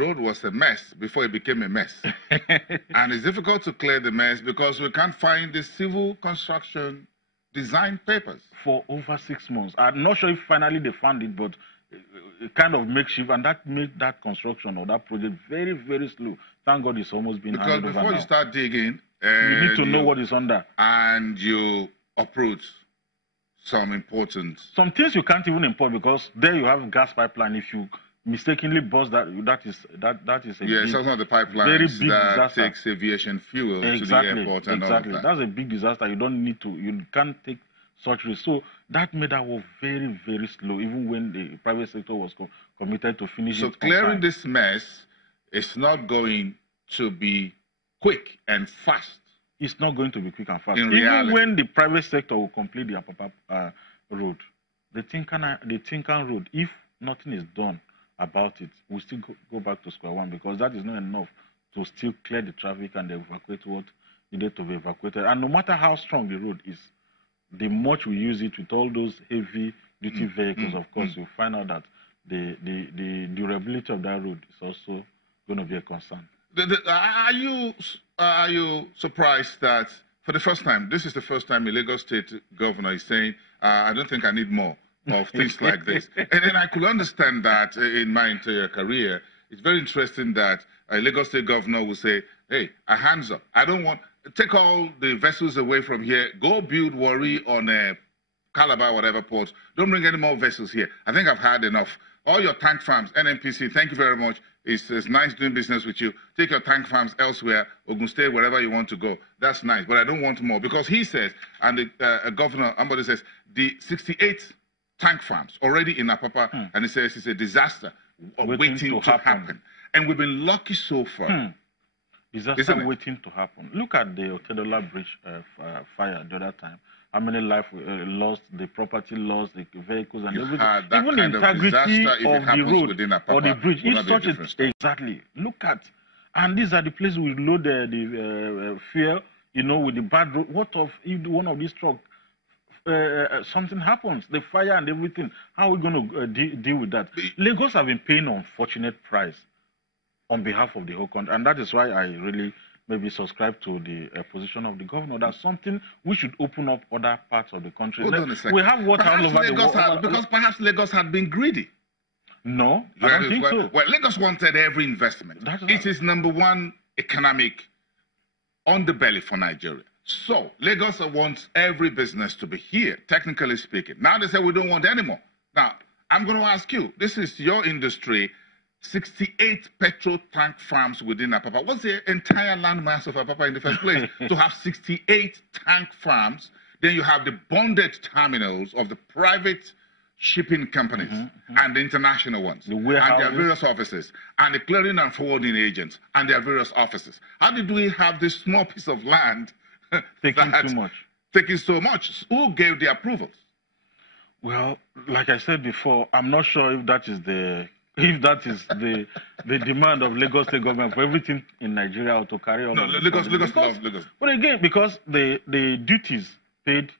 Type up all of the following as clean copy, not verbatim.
road was a mess before it became a mess. And it's difficult to clear the mess because we can't find the civil construction design papers. For over 6 months. I'm not sure if finally they found it, but kind of makeshift, and that made that construction or that project very, very slow. Thank God it's almost been handed over now. Because before you start digging, you need to know what is under. And you uproot some important... Some things you can't even import because there you have gas pipeline. If you mistakenly bust that is a it's also the pipelines very big that disaster. Takes aviation fuel to the airport and all of that. That's a big disaster. You can't take such risk. So that made our work very, very slow, even when the private sector was committed to finish it. So clearing this mess is not going to be quick and fast. It's not going to be quick and fast. In even reality. When the private sector will complete the Apapa road, the Tinkan road, if nothing is done about it, we'll still go back to square one because that is not enough to still clear the traffic and evacuate what needed to be evacuated. And no matter how strong the road is, the much we use it with all those heavy duty vehicles, of course, you'll find out that the durability of that road is also going to be a concern. Are you surprised that for the first time, this is the first time a Lagos State governor is saying, I don't think I need more of things like this. And then I could understand that in my entire career. It's very interesting that a Lagos State governor will say, hey, hands up. I don't want, take all the vessels away from here. Go build Warri on a Calabar, whatever port. Don't bring any more vessels here. I think I've had enough. All your tank farms, NNPC, thank you very much. It's nice doing business with you. Take your tank farms elsewhere, Ogun State, wherever you want to go. That's nice, but I don't want more. Because he says, and the governor, Ambode says, the 68 tank farms already in Apapa, and he says it's a disaster waiting to happen. And we've been lucky so far. Disaster waiting to happen. Look at the Otedola Bridge fire the other time. How many lives lost, the property lost, the vehicles, and everything. Even the integrity of the road or the bridge. It's such a exactly. Look at, and these are the places we load the fuel. You know, with the bad road. What if one of these trucks something happens, the fire and everything? How are we going to deal with that? Lagos have been paying an unfortunate price on behalf of the whole country, and that is why I really maybe subscribe to the position of the governor. That's something we should open up other parts of the country. Hold on a second. We have water all over the world. Because perhaps Lagos had been greedy. No, I don't think so. Well, Lagos wanted every investment. It is #1 economic underbelly for Nigeria. So Lagos wants every business to be here, technically speaking. Now they say we don't want any more. Now, I'm going to ask you, this is your industry, 68 petrol tank farms within Apapa. What's the entire landmass of Apapa in the first place? To have 68 tank farms, then you have the bonded terminals of the private shipping companies and the international ones, and their various offices, and the clearing and forwarding agents and their various offices. How did we have this small piece of land taking too much? Taking so much? Who gave the approvals? Well, like I said before, I'm not sure if that is the demand of Lagos State government for everything in Nigeria to carry on. No, Lagos. But again, because the duties paid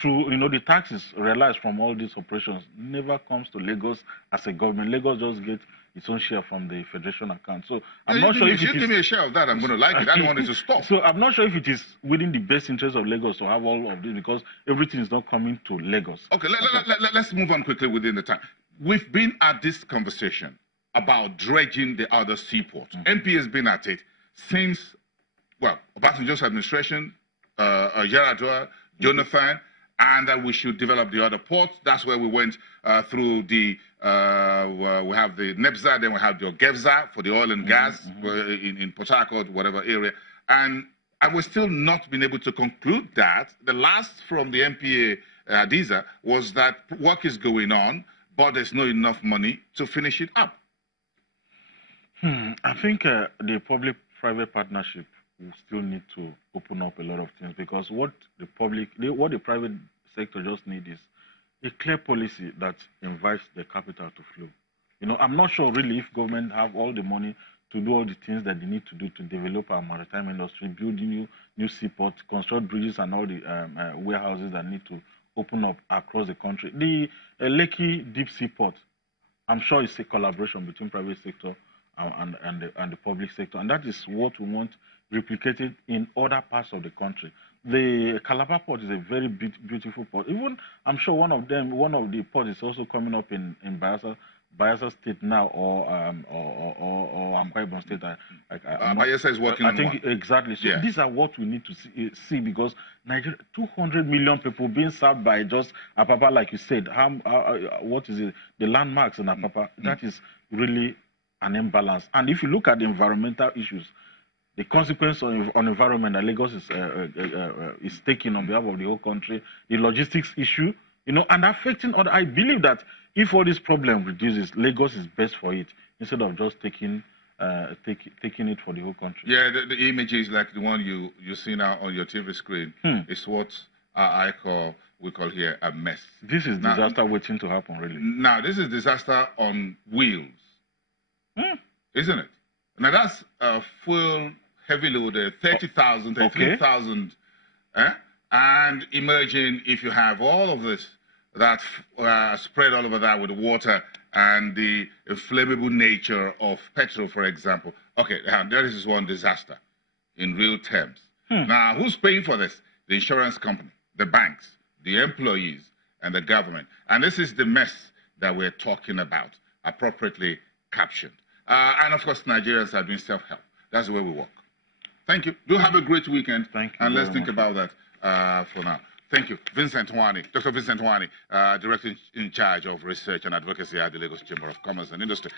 through, the taxes realized from all these operations never comes to Lagos as a government. Lagos just gets its own share from the federation account. So I'm not sure if you give me a share of that, I'm going to like it. I don't want it to stop. So I'm not sure if it is within the best interest of Lagos to have all of this because everything is not coming to Lagos. Okay, let's move on quickly within the time. We've been at this conversation about dredging the other seaport. MP has been at it since, well, Obasanjo's administration, Yaradua, Jonathan, and that we should develop the other ports. That's where we went through the, we have the NEPSA, then we have the Ogevza for the oil and gas in Port Harcourt, whatever area. And we're still not been able to conclude that. The last from the MPA Adiza was that work is going on, but there's not enough money to finish it up. I think the public-private partnership will still need to open up a lot of things because what the private sector just need is a clear policy that invites the capital to flow. I'm not sure really if government have all the money to do all the things that they need to do to develop our maritime industry, build new seaports, construct bridges and all the warehouses that need to open up across the country. The Lekki Deep Sea Port, I'm sure it's a collaboration between private sector and the public sector, and that is what we want replicated in other parts of the country. The Calabar port is a very beautiful port. Even I'm sure one of the ports is also coming up in Bayelsa State now, or Akwa Ibom State. Bayelsa is working on one. Exactly. So these are what we need to see because Nigeria, 200 million people being served by just Apapa, like you said. What is it? The landmarks in Apapa. That is really an imbalance. And if you look at the environmental issues, the consequence on environment that Lagos is taking on behalf of the whole country, the logistics issue, and affecting other. I believe that if all this problem reduces, Lagos is best for it instead of just taking it for the whole country. Yeah, the images like the one you see now on your TV screen is what we call here a mess. This is disaster waiting to happen, really. Now, this is disaster on wheels, isn't it? Now, that's a full heavy loader, 30,000, 33,000. And imagine if you have all of this that spread all over that with water and the flammable nature of petrol, for example. Okay, there is one disaster in real terms. Now, who's paying for this? The insurance company, the banks, the employees, and the government. And this is the mess that we're talking about, appropriately captioned. And of course, Nigerians are doing self-help. That's the way we work. Thank you. Do have a great weekend. Thank you. And let's think about that for now. Thank you. Vincent Wani, Dr. Vincent Wani, Director in charge of Research and Advocacy at the Lagos Chamber of Commerce and Industry.